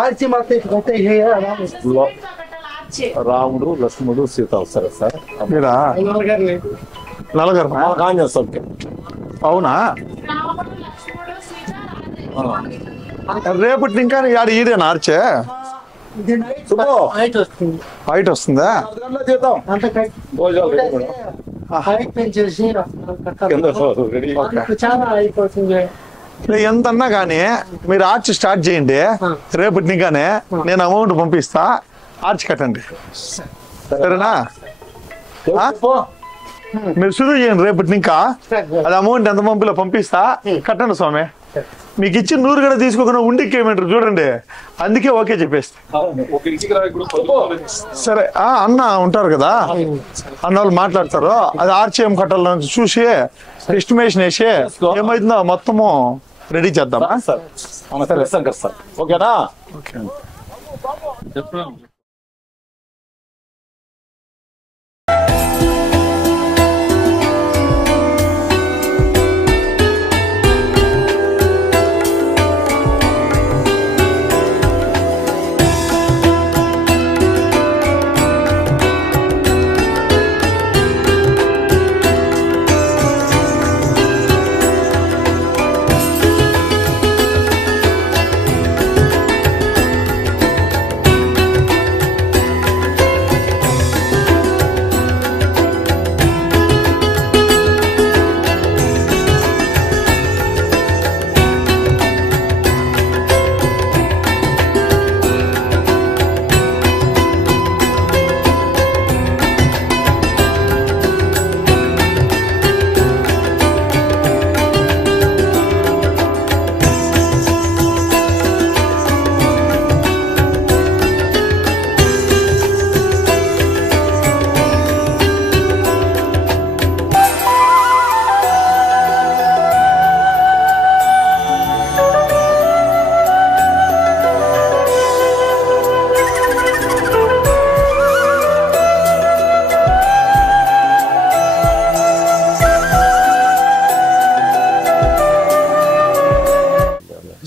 Arch మొత్తం రాముడు లక్ష్మణుడు సీత వస్తారు సార్. మీరా నలుగురు ఆన్ చేస్తాం. అవునా? రేపటి ఇంకా ఈడేనా ఆర్చే హైట్ వస్తుందా? చేద్దాం చాలా అయిపోతుంది. ఎంత అన్నా కానీ మీరు ఆర్చ్ స్టార్ట్ చేయండి. రేపటి నింకానే నేను అమౌంట్ పంపిస్తా, ఆర్చ్ కట్టండి సరేనా? మీరు షురూ చేయండి రేపటి ఇంకా. అది అమౌంట్ ఎంత పంపిస్తా, కట్టండి స్వామి. మీకు ఇచ్చి 100 కూడా తీసుకోకుండా ఉండికి ఏమంటారు చూడండి, అందుకే ఓకే చెప్పేస్తా. సరే అన్న ఉంటారు కదా, అన్న వాళ్ళు మాట్లాడతారు. అది ఆర్చ్ ఏం కట్టాలని చూసి ఎస్టిమేషన్ వేసి ఏమైతుందో మొత్తము రెడీ చేద్దామా? సార్ ఓకేనా? ఓకే.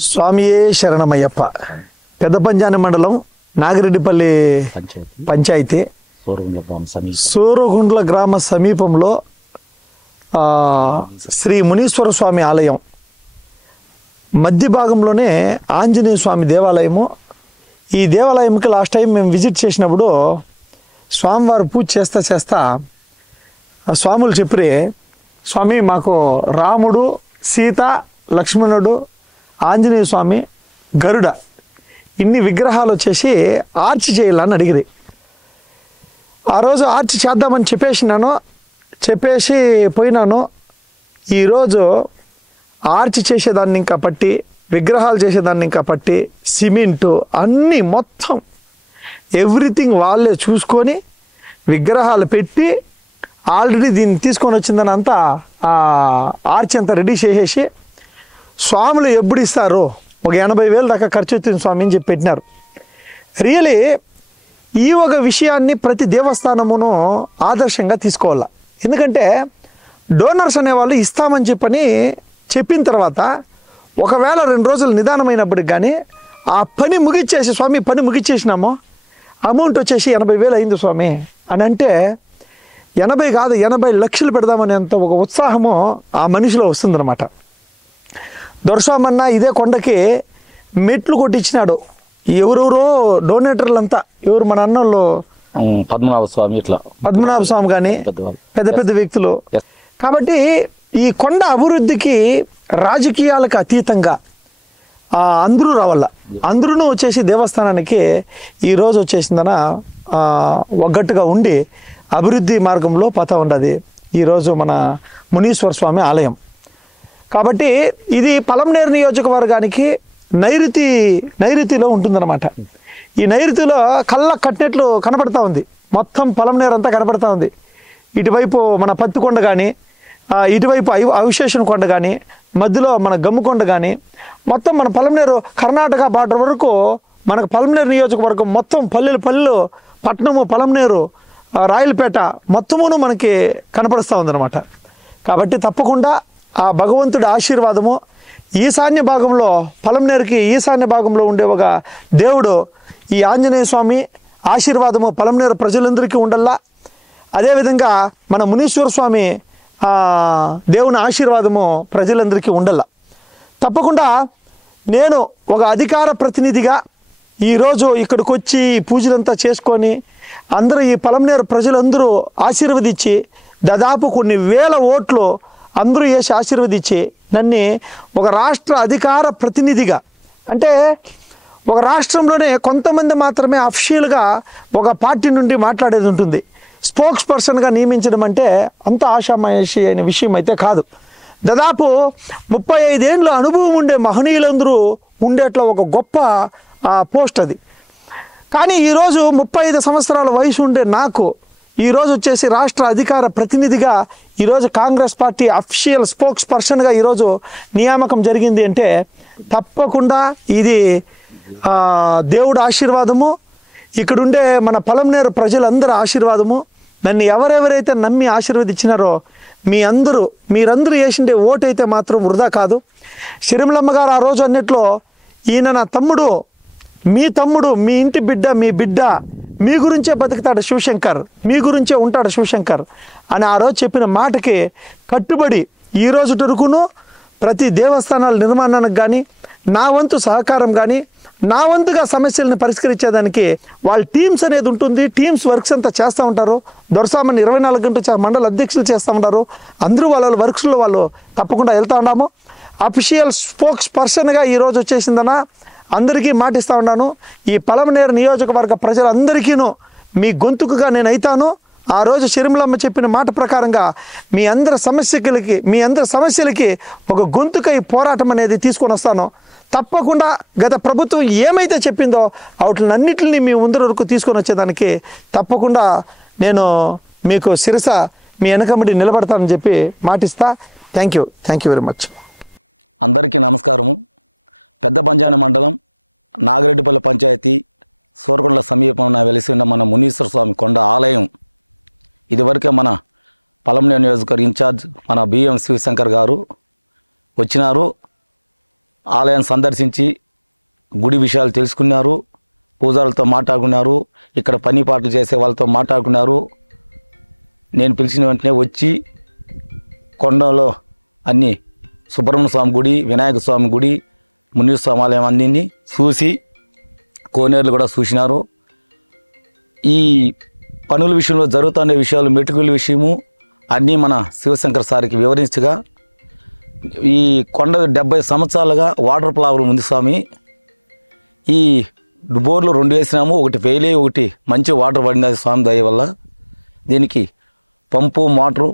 స్వామియే శరణమయ్యప్ప. పెద్దపంజాని మండలం నాగిరెడ్డిపల్లి పంచాయతీ సూరగుండ్ల గ్రామ సమీపంలో శ్రీ మునీశ్వర స్వామి ఆలయం మధ్య భాగంలోనే ఆంజనేయ స్వామి దేవాలయము. ఈ దేవాలయంకి లాస్ట్ టైం మేము విజిట్ చేసినప్పుడు స్వామివారు పూజ చేస్తా స్వాములు చెప్పి, స్వామి మాకు రాముడు, సీత, లక్ష్మణుడు, ఆంజనేయ స్వామి, గరుడ ఇన్ని విగ్రహాలు వచ్చేసి ఆర్చ్ చేయాలని అడిగిరి. ఆ రోజు ఆర్చ్ చేద్దామని చెప్పేసి పోయినాను. ఈరోజు ఆర్చ్ చేసేదాన్ని ఇంకా పట్టి, విగ్రహాలు చేసేదాన్ని ఇంకా పట్టి, సిమెంటు అన్నీ మొత్తం ఎవ్రీథింగ్ వాళ్ళే చూసుకొని విగ్రహాలు పెట్టి ఆల్రెడీ దీన్ని తీసుకొని వచ్చిందని అంతా ఆర్చ్ అంతా రెడీ చేసేసి స్వాములు ఎప్పుడు ఇస్తారు, ఒక 80,000 దాకా ఖర్చు అవుతుంది స్వామి అని చెప్పి పెట్టినారు. రియలీ ఈ ఒక విషయాన్ని ప్రతి దేవస్థానమును ఆదర్శంగా తీసుకోవాలి. ఎందుకంటే డోనర్స్ అనేవాళ్ళు ఇస్తామని చెప్పిన తర్వాత ఒకవేళ 2 రోజులు నిదానమైనప్పటికి కానీ ఆ పని ముగిచ్చేసి, స్వామి పని ముగిచ్చేసినాము, అమౌంట్ వచ్చేసి 80,000 అయింది స్వామి అని అంటే 80 కాదు 80 లక్షలు పెడదామనేంత ఒక ఉత్సాహము ఆ మనిషిలో వస్తుందన్నమాట. దొరస్వామన్న ఇదే కొండకి మెట్లు కొట్టించినాడు. ఎవరెవరో డొనేటర్లంతా, ఎవరు మన అన్నోళ్ళు పద్మనాభ స్వామి కానీ పెద్ద పెద్ద వ్యక్తులు. కాబట్టి ఈ కొండ అభివృద్ధికి రాజకీయాలకు అతీతంగా అందరూ రావాల. అందరూ వచ్చేసి దేవస్థానానికి ఈరోజు వచ్చేసిందన ఒగ్గట్టుగా ఉండి అభివృద్ధి మార్గంలో పోతా ఉండదు ఈరోజు మన మునీశ్వర స్వామి ఆలయం. కాబట్టి ఇది పలమనేరు నియోజకవర్గానికి నైరుతిలో ఉంటుందన్నమాట. ఈ నైరుతిలో కళ్ళ కట్టినట్లు కనపడతా ఉంది, మొత్తం పలమనేరు అంతా కనపడతా ఉంది. ఇటువైపు మన పత్తికొండ కానీ, ఇటువైపు అవిశేషణ కొండ కానీ, మధ్యలో మన గమ్ముకొండ కానీ, మొత్తం మన పలమనేరు కర్ణాటక బార్డర్ వరకు మనకు పలమనేరు నియోజకవర్గం మొత్తం పల్లెలు పట్టణము, పలమనేరు, రాయలపేట మొత్తమును మనకి కనపడుస్తూ ఉందన్నమాట. కాబట్టి తప్పకుండా ఆ భగవంతుడి ఆశీర్వాదము ఈశాన్య భాగంలో పలమనేరుకి ఈశాన్య భాగంలో ఉండే ఒక దేవుడు ఈ ఆంజనేయ స్వామి ఆశీర్వాదము పలమనేరు ప్రజలందరికీ ఉండల్లా. అదేవిధంగా మన మునీశ్వర స్వామి దేవుని ఆశీర్వాదము ప్రజలందరికీ ఉండల్లా. తప్పకుండా నేను ఒక అధికార ప్రతినిధిగా ఈరోజు ఇక్కడికి వచ్చి ఈ పూజలంతా చేసుకొని అందరూ ఈ పలమనేరు ప్రజలందరూ ఆశీర్వదించి దాదాపు కొన్ని వేల ఓట్లు అందరూ వేసి ఆశీర్వదించి నన్ను ఒక రాష్ట్ర అధికార ప్రతినిధిగా, అంటే ఒక రాష్ట్రంలోనే కొంతమంది మాత్రమే అఫీషియల్గా ఒక పార్టీ నుండి మాట్లాడేది ఉంటుంది. స్పోక్స్ పర్సన్గా నియమించడం అంటే అంత ఆషామాషి అయిన విషయం అయితే కాదు. దాదాపు 35 ఏళ్ళ అనుభవం ఉండే మహనీయులందరూ ఉండేట్లా ఒక గొప్ప పోస్ట్ అది. కానీ ఈరోజు 35 సంవత్సరాల వయసు ఉండే నాకు ఈరోజు వచ్చేసి రాష్ట్ర అధికార ప్రతినిధిగా ఈరోజు కాంగ్రెస్ పార్టీ అఫీషియల్ స్పోక్స్ పర్సన్గా ఈరోజు నియామకం జరిగింది అంటే తప్పకుండా ఇది దేవుడు ఆశీర్వాదము, ఇక్కడుండే మన పలమనేరు ప్రజలందరూ ఆశీర్వాదము. నన్ను ఎవరెవరైతే నమ్మి ఆశీర్వదించినారో మీరందరూ వేసిండే ఓటు అయితే మాత్రం వృధా కాదు. శిరిమలమ్మ గారు ఆ రోజు అన్నిట్లో ఈయన నా తమ్ముడు, మీ ఇంటి బిడ్డ, మీ బిడ్డ, మీ గురించే బతుకుతాడు శివశంకర్, మీ గురించే ఉంటాడు శివశంకర్ అని ఆ రోజు చెప్పిన మాటకి కట్టుబడి ఈ రోజు వరకును ప్రతి దేవస్థానాల నిర్మాణానికి కానీ నా వంతు సహకారం కానీ నా వంతుగా సమస్యలను పరిష్కరించేదానికి వాళ్ళ టీమ్స్ అనేది ఉంటుంది. టీమ్స్ వర్క్స్ అంతా చేస్తూ ఉంటారు. దొరసామని 24 గంటలు మండల అధ్యక్షులు చేస్తూ ఉంటారు. అందరూ వాళ్ళ వర్క్స్లో వాళ్ళు తప్పకుండా వెళ్తూ ఉన్నాము. అఫీషియల్ స్పోక్స్ పర్సన్గా ఈరోజు వచ్చేసిందనా అందరికీ మాటిస్తూ ఉన్నాను. ఈ పలమనేరు నియోజకవర్గ ప్రజలందరికీను మీ గొంతుకుగా నేను అవుతాను. ఆ రోజు శిరిమలమ్మ చెప్పిన మాట ప్రకారంగా మీ అందరి సమస్యలకి ఒక గొంతుకై పోరాటం అనేది తీసుకొని వస్తాను. తప్పకుండా గత ప్రభుత్వం ఏమైతే చెప్పిందో వాటినన్నింటినీ మీ ముందర వరకు తీసుకొని వచ్చేదానికి తప్పకుండా నేను మీకు శిరస మీ వెనకబడి నిలబడతానని చెప్పి మాటిస్తా. Thank you very much. అందరికీ నమస్కారము. పెద్ద పంజాని మండలం నాగిరెడ్డిపల్లి పంచాయతీ సోరకొండల సమీపంలో వెలిసి ఉన్న మన మునీశ్వర స్వామి కొండ ఆలయం ఇదివరకే మన పలమనేరు నియోజకవర్గ ఇన్ఛార్జ్ మన బిఎం శివశంకర్ గారు వచ్చినారు. ఆలయాన్ని సందర్శించి గుడి విషయాలు తెలుసుకున్నారు, పూజారులతో మాట్లాడుకున్నారు, ఇక్కడ పని పాటలు చేసే వాళ్ళతో మాట్లాడుకున్నారు. నేను పిలిచిన వెంటనే వచ్చి కొండలో అన్నీ సుబ్రహ్మణ్య స్వామి గుడి, వినాయక స్వామి గుడి, మునీశ్వర స్వామి ఆలయం అన్నీ చూసి కోనేరులు కూడా చూసినారు. ఈ పనుల విషయంలో జరుగుతున్న విషయాలు, మెటుకుల విషయము అన్నీ మన శివశంకర్ సార్కి వివరించగా ఈ కొండ 70 సంవత్సరాలుగా వాటర్ ప్రాబ్లం ఉంది స్వామి. ఈ బోర్లు 2 వేసినాము, ఒకటి ఫెయిల్ అయ్యి ఒకటి మంచి వాటర్ పడింది స్వామి దయ వల్ల. దీనికి పంపు మోటరు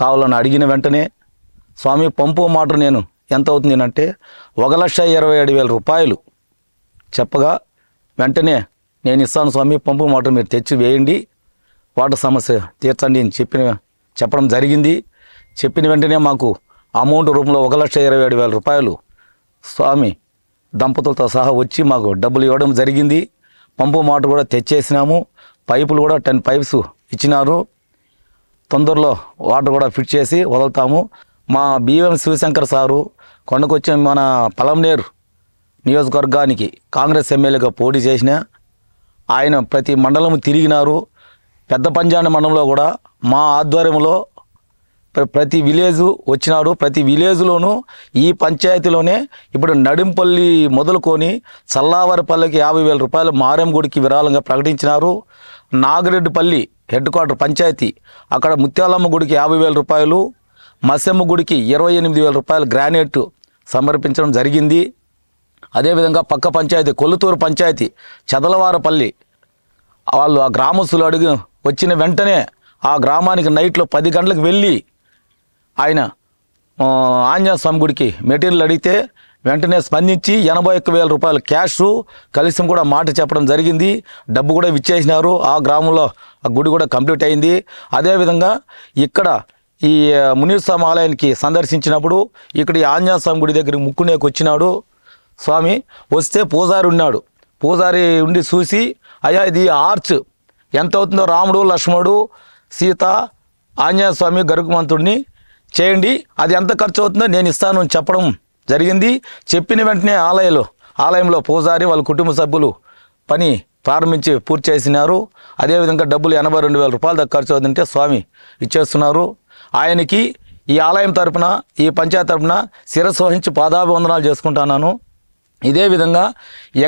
కావాలని అడిగిన వెంటనే స్వామి పంపు మోటార్ నేను ఎంత అవుతుంది అంటే 1,27,7,000 రూపాయలు చెప్పగా వెంటనే నేను ఇస్తాను స్వామి, పంపు మోటార్ మీరు తెచ్చి వేయండి, వాటర్ సమస్య తీర్చండి అని చెప్పడం జరిగింది. చెప్పిన వెంటనే మాకు అమౌంట్ రూపంలో 1,27,7,000 రూపాయలు స్వామి దంపతులతో సహా వచ్చి మాకు డబ్బులు ఇవ్వడం జరిగింది. పంపు మోటార్ కూడా తెచ్చేసినాము, పైపులు కూడా 10 పైప్స్ ఇచ్చినారు. తొందరలో వాటర్ కూడా ఫిట్ చేసి వదులుతాము. మా బిఎం శివశంకర్ సారు కొండకొచ్చి మన పలమనేరు నియోజకవర్గానికి కాంగ్రెస్ ఎమ్మెల్యేగా పోటీ చేసిన ఆయన ప్రతి మండలం తిరిగినారు. పెద్ద పంజాని మండలంలో కూడా మా ఆధ్వర్యంలో ప్రతి విలేజు వచ్చినాడు. ప్రతి విలేజ్లోనూ ఈ పంచాయతీలోనే ఇప్పుడు నడింపల్లి మొదలుకొని చల్లావరపల్లికి 50,000 రూపాయలు మారెం గుడికి విరాళంగా ప్రకటించినారు. నాగిరెడ్డిపల్లి హెడ్ క్వార్టర్ పంచాయతీ అక్కడ ముత్యాలమ్మ గుడికి 50,000 రూపాయలు, మత్స్యమ్మ గుడికి 28,000 రూపాయలు గ్రానైట్ సమర్పించడం జరిగింది. అదేవిధంగా పక్క పంచాయతీ కొల్లుతూరు పంచాయతీ చదలవారపల్లి వాళ్ళు ఆ గ్రామస్తులు అడిగి వచ్చిన వెంటనే ఆ గ్రామానికి నైట్లో 10 గంటలకు వెళ్ళి ఆయన ఆంజనేయ స్వామి గుడికి మెటీరియల్ అడిగితే వెంటనే స్పందించి 81,000 రూపాయలు క్యాష్ కలిసి కూడా మాట చెప్పడం జరిగింది. డబ్బు కూడా ఇచ్చేసినారు. ఆ గ్రామంలో ఆ గుడి కూడా కంప్లీట్ అయింది. అదేవిధంగా ఇక్కడ ఈ మునీశ్వర స్వామి ఆలయానికి సందర్శించినప్పుడు ఇక్కడ ఈ ఆంజనేయ స్వామి గుడి దగ్గరికి ముక్కునేకి వచ్చినాడు స్వామి. వస్తే పూజారి ఉన్నాడు. పూజారి ఉండి చూసి అయ్యా ఇది ఆర్చ్ ఎంత అవుతుందో రాముడు లక్ష్మణుడు సీత ఆంజనేయ స్వామి గరుకుమంతుడిని చేయండి, అది ఎంత ఖర్చు అవుతుందో నేను ఇస్తాను అని చెప్పడం జరిగింది. చెప్పిన వెంటనే ఆలయంలో పూజారి వాళ్ళ కుటుంబ సభ్యులు పని ప్రారంభించి పూర్తి చేసినారు. అదేవిధంగా డబ్బులు 82,000 రూపాయల దాకా ఖర్చు అవుతుంటే స్వామి ఇచ్చేస్తున్నారు. ఆయనకి ఈ ఆలయం తరపున, ఈ పంచాయతీ తరపున శిరస్సు వహించి పాదాభివందనాలు చేసుకుంటున్నాను. ఇదే విధంగా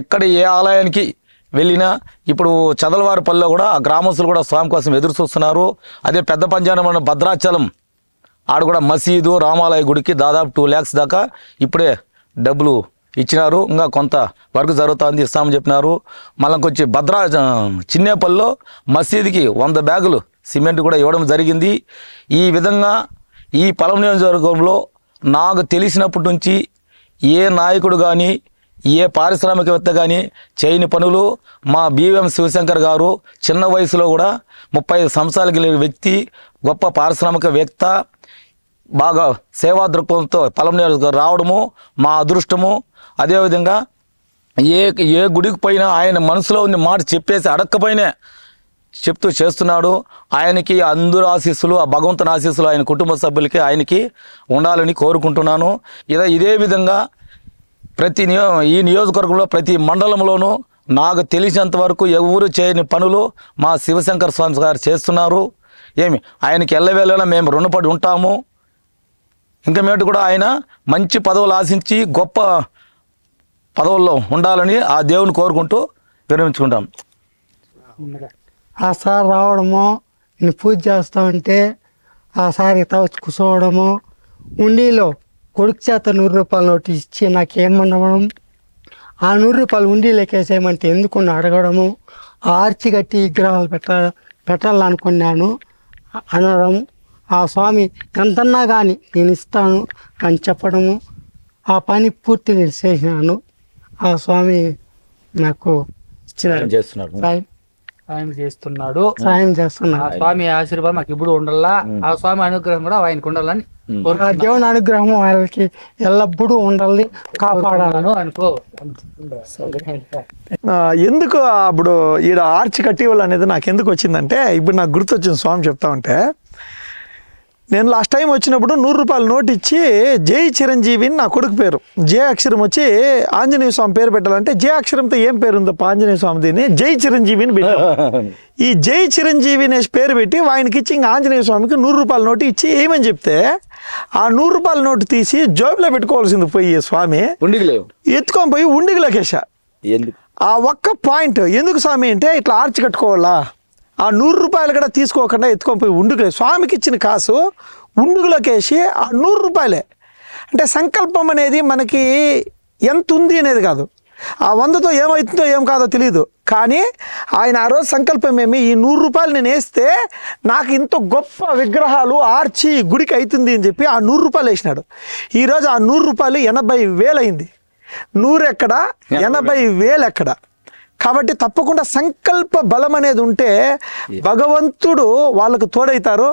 ఎక్కడ ఏ ఆలయానికి వెళ్ళినా ఇప్పుడు చదలవారిపల్లిలో కూడా ఆ గ్రామస్తులు కూడా స్వామి కోసం ఎదురు చూస్తున్నారు. అదే పెద్ద పంచాయతీ భద్రాచలం ఆడ కూడా మసీదు రామాలయ గుడికి దాదాపు 2 lakhs దాకా ఇప్పుడే డబ్బులు ఇచ్చినారు. ఇంకా కొంత వర్క్ జరుగుతుంది, ఇస్తామని చెప్పినారు. మళ్ళీ చిన్నేపల్లిలో మసీదుకి 100 బ్యాగులు సిమెంట్ కూడా ఇవ్వడం జరిగింది. ఈ విధంగా ఈ పొలం నియోజకవర్గంలో నాకు తెలిసినప్పటి నుంచి ఏ నాయకుడు కానీ ఏ పారిశ్రామికవేత్త కానీ చేయని పనులు మా బిఎం శివశంకర్ గారు చిన్న వయసులో కూడా 35 సంవత్సరాలు కలిగిన వ్యక్తి, గొప్ప పారిశ్రామికవేత్త, బాగా సేవా దృక్పథంతో పొలం నియోజకవర్గం రావడము మా అదృష్టము. అదేవిధంగా ఏ గుడికి పోయినా ఆయన మనసులో ఉన్న మాట చెప్పేసి అడక్కపోయినా చెప్తూ చేస్తున్నాడు. ఆయనకి అందరు ఆశీస్సులు, ఆ భగవంతుని ఆశీస్సులు ఆయన కుటుంబ సభ్యులకి ఆయనకి ఉండాలని కోరుకుంటున్నాను. ఇదే విధంగా ఈ నియోజకవర్గంలో ప్రతి మండలంలోనూ నాకు తెలిసినంత వరకు ఎవరు చేయని పనులు మా శివశంకర్ స్వామి గారు చేస్తున్నారు. ఆయనకి ఎల్లవేళలా మేము రుణపడి ఉంటాము. ఇంకా మేటు కూడా ఆయన మంచి పదవులు ఆశించి గొప్ప పదవుల్లో ఉండాలని ఆ దేవుని కోరుకుంటూ విరమించుకుంటాం. ఆ సార్ రావడము, నేను పూజ చేస్తా ఉంటే ఆ సార్ ఇత వచ్చి కూర్చోవడము, ఉండిలో కొడుకు చేత 100 రూపాయల నోటు ఇచ్చి నాకేమనడం, ఆ 100 రూపాయలు ఉండిలోకి వేసేయమంటే ఎందుకు అడగడము, ఆర్చి కట్టి విగ్రహాలు పెట్టాలనుకున్నాను అనడం, ఆ స్వామి ఎంతన్నా కానీ నేను ఇస్తాను అని చెప్పడము, ఆ పని పూర్తి నేను చేసినాను. ఆ స్వామి నాకు సాయం చేస్తున్నాడు. ఆ స్వామి ఆశీర్వాదం మాకు ఇప్పుడు ఉండాలా, ఆ స్వామి అనుగ్రహం కూడా ఆయనకు ఉండాలని దేవుని అనుగ్రహం వాళ్ళకి ఎల్లప్పుడూ ఉండాలి, కాపాడాలను అనుకో. ఎందుకు అప్పుడు ఈడ ఆర్చి కట్టివాళ్ళు అనేది నాకు ఎందుకు వచ్చిందంటే, ఇప్పుడు నాకు గుర్తొచ్చింది స్వామి చెప్తా ఉంటే. నేను లాస్ట్ టైం వచ్చినప్పుడు 100 రూపాయల నోటు ఇచ్చి జై చిరంజీవి నా కొడుకు పేరు, జే అక్షరం వచ్చి ఆంజనేయ స్వామి పేరు పెట్టాలంటే జే అక్షరంతో ఏం పేరు ఉందో ఆంజనేయ స్వామి దీన్ని జై చిరంజీవిని పెట్టాను. ఈ జై చిరంజీవి అనే పేరు పెట్టి ఆయనకి ఇచ్చి ఇంకా ఆంజనేయ స్వామికి 100 రూపాయల నోటు ఇచ్చి ఏమని చెప్తే, ఆ 100 రూపాయల నోటు తీసి జోబులో పెట్టుకోవాల్సింది పోయి స్వామి ఎత్తుకొని పోయి ఉండిగిలోకేసా. ఆ ఒక్క పాయింట్ ఎందుకు స్వామి అంటే, ఇట్లా ఆర్చి కట్టుకోవాలా, ఆ 100 రూపాయలు కూడా తీసుకోకుండా ఎత్తుకొని పోయి ఉండుగులే స్వామికి ఇచ్చిన కాసు ఉండుగులోకేసి ఆ 100 రూపాయలే. అంటే సంకల్పం అనేది మనకి ఎంత ఉంది అనేది కాదు, ఆ 100తో ఏమవుతుందో ఏం కాదో తెలియదు. కానీ ఆయన ఆ రోజు సంకల్పం ఏమి, ఈ 100 రూపాయలు నేను వేస్తే నాకు ఇంత గొప్ప విగ్రహాలు ఆర్చి గుడికి అవుతుంది అని చెప్పి ఆ 100 రూపాయలు వేసినాడు. ఈరోజు ఆ 100 రూపాయలు 80,000 అయింది. 100 ఎక్కడ, 80,000 ఎక్కడ. కాబట్టి తప్పకుండా సంకల్ప బలం అనేది ఉంటే భగవంతుడు వాళ్ళకు తోడవుతారు.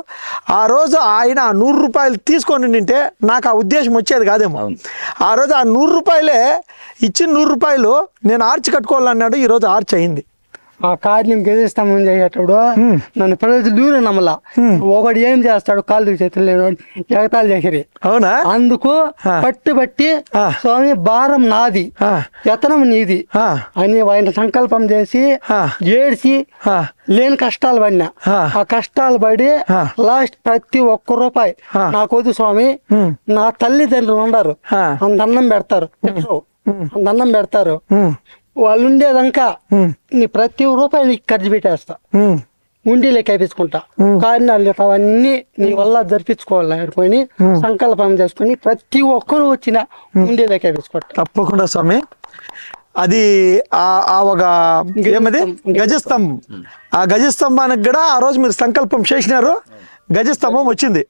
ఆ రోజు ఆయన 100 రూపాయలు తీసుకొని నింటే నాకు ఆ ఉద్దేశం వచ్చేది కాదేమో. ఆ రోజు ఆ 100 రూపాయలే ఇచ్చిన 100 రూపాయలు నేను ఆర్చి కట్టుకోవాలన్నాడు, ఈరోజు ఆర్చి అయింది. ఆ కార్యం గెలిస్తామని చేసేటప్పుడు నన్ను ప్రజలు దూరం నమ్మలా. ఒకడు ఏం చేస్తాడు, కాళ్ళు చేతులు లేనివాడు ఎగతాలు చేసిరి. అవునా? అందుకు పట్టుబట్టి స్వామి భారం నాది, యతనం నీది అని ఆయన సంకల్పం చేసి ఏడ్చి లేని కష్టాలు పడినా. ఆ కష్టాలు పడి లాస్ట్ ప్రతి ఒక్క రూపాయి నాకు వద్దు స్వామి, నా తల్లిదండ్రులు ఉండరు, అందన్నం పెడతారు, అందన్నం పెడతారు, వాళ్ళు ఉండేదంకా నీ ప్రతి రూపాయి నీకు ఖర్చు పెట్టేస్తా, ఉండిలోకి వేయించుకుంటా, కానీ అవన్నీ నీ వల్ల జరిపించుకోవాలి అనుకొని సంకల్పం చేసుకుని ప్రతి ఒక్కరు వచ్చిన ఉండిలోకి వేయించుకుంటా. తప్పకుండా స్వామి. అది ఒక ఏమది గజస్తంభం, ఆ గజస్తంభానికి కూడా ఆ రోజు మీరు సంకల్పం చేసినారు, గజస్తంభం వచ్చింది.